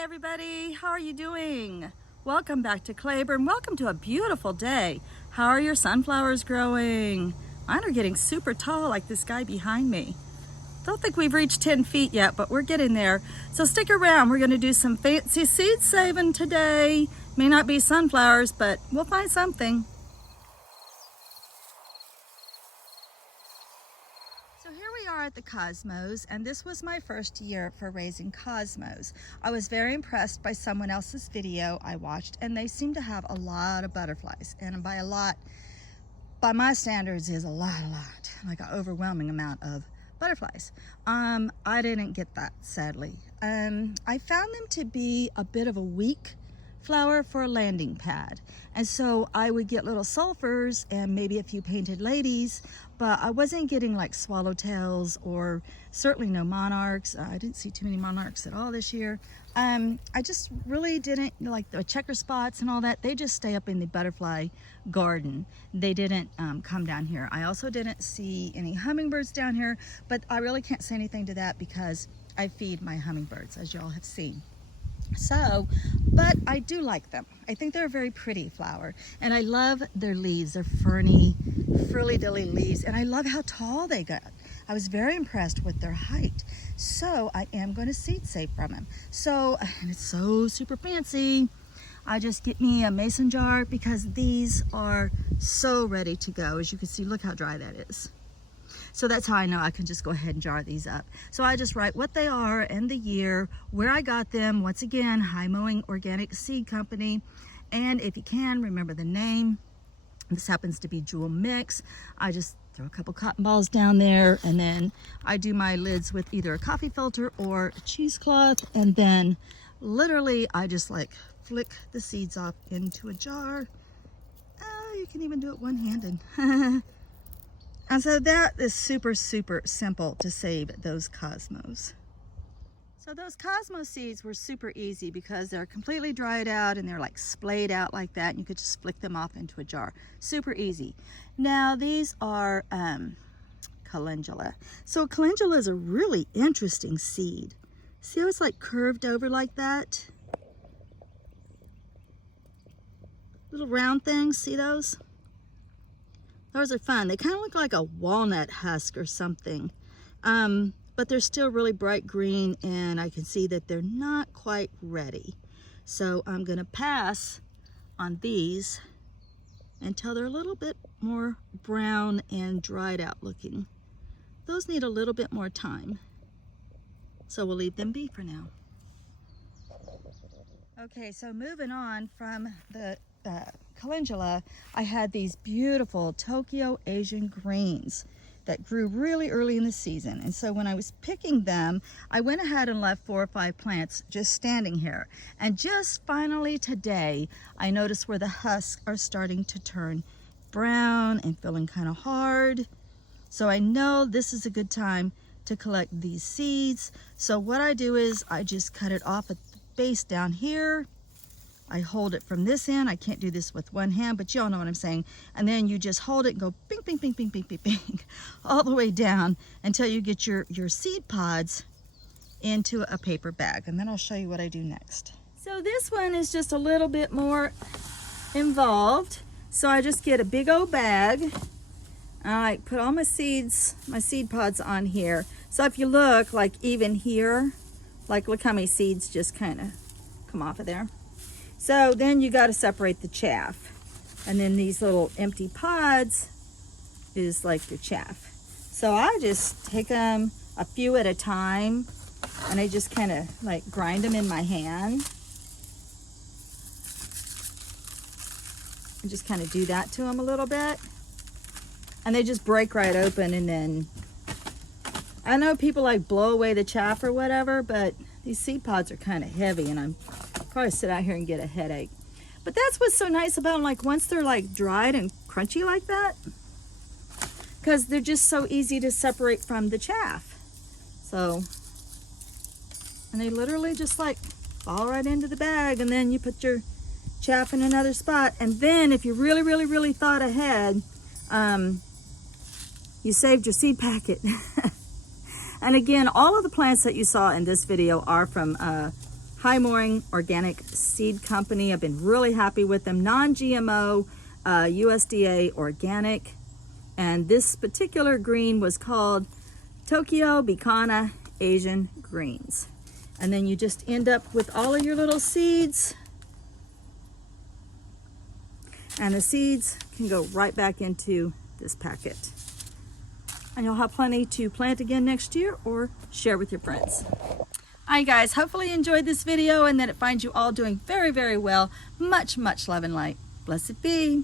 Hi everybody, how are you doing? Welcome back to Claiborne. Welcome to a beautiful day. How are your sunflowers growing? Mine are getting super tall like this guy behind me. Don't think we've reached 10 feet yet, but we're getting there. So stick around, we're gonna do some fancy seed saving today. May not be sunflowers, but we'll find something. So here we are at the Cosmos, and this was my first year for raising cosmos. I was very impressed by someone else's video I watched, and they seem to have a lot of butterflies. And by a lot, by my standards, is a lot, like an overwhelming amount of butterflies. I didn't get that, sadly. I found them to be a bit of a weak flower for a landing pad, and so I would get little sulfurs and maybe a few painted ladies, but I wasn't getting like swallowtails or certainly no monarchs. I didn't see too many monarchs at all this year. I just really didn't like the checker spots and all that. They just stay up in the butterfly garden. They didn't come down here. I also didn't see any hummingbirds down here, but I really can't say anything to that because I feed my hummingbirds, as y'all have seen. So, but I do like them. I think they're a very pretty flower, and I love their leaves. They're ferny, frilly-dilly leaves, and I love how tall they got. I was very impressed with their height. So I am going to seed save from them. So, and it's so super fancy. I just get me a mason jar because these are so ready to go. As you can see, look how dry that is. So that's how I know I can just go ahead and jar these up. So I just write what they are and the year, where I got them. Once again, Mowing Organic Seed Company. And if you can, remember the name. This happens to be Jewel Mix. I just throw a couple cotton balls down there, and then I do my lids with either a coffee filter or a cheesecloth. And then literally I just like flick the seeds off into a jar. Oh, you can even do it one-handed. And so that is super, super simple to save those cosmos. So those cosmos seeds were super easy because they're completely dried out and they're like splayed out like that. And you could just flick them off into a jar. Super easy. Now these are calendula. So calendula is a really interesting seed. See how it's like curved over like that? Little round things, see those? Those are fun. They kind of look like a walnut husk or something, but they're still really bright green, and I can see that they're not quite ready. So I'm going to pass on these until they're a little bit more brown and dried out looking. Those need a little bit more time, so we'll leave them be for now. Okay, so moving on from the calendula, I had these beautiful Tokyo Asian greens that grew really early in the season. And so when I was picking them, I went ahead and left 4 or 5 plants just standing here. And just finally today, I noticed where the husks are starting to turn brown and feeling kind of hard. So I know this is a good time to collect these seeds. So what I do is I just cut it off at the base down here. I hold it from this end. I can't do this with one hand, but y'all know what I'm saying. And then you just hold it and go bing, bing, bing, bing, bing, bing, bing, all the way down until you get your seed pods into a paper bag. And then I'll show you what I do next. So this one is just a little bit more involved. So I just get a big old bag. I put all my seed pods on here. So if you look, like even here, like look how many seeds just kind of come off of there. So then you got to separate the chaff. And then these little empty pods is like your chaff. So I just take them a few at a time, and I just kind of like grind them in my hand. And just kind of do that to them a little bit. And they just break right open, and then I know people like blow away the chaff or whatever, but these seed pods are kind of heavy, and I'm probably sit out here and get a headache. But that's what's so nice about them, like once they're like dried and crunchy like that, because they're just so easy to separate from the chaff. So, and they literally just like fall right into the bag, and then you put your chaff in another spot. And then if you really, really, really thought ahead, you saved your seed packet. And again, all of the plants that you saw in this video are from Mowing Organic Seed Company. I've been really happy with them. Non-GMO, USDA organic. And this particular green was called Tokyo Bikana Asian Greens. And then you just end up with all of your little seeds. And the seeds can go right back into this packet. And you'll have plenty to plant again next year or share with your friends. Hi guys, hopefully you enjoyed this video and that it finds you all doing very, very well. Much, much love and light. Blessed be.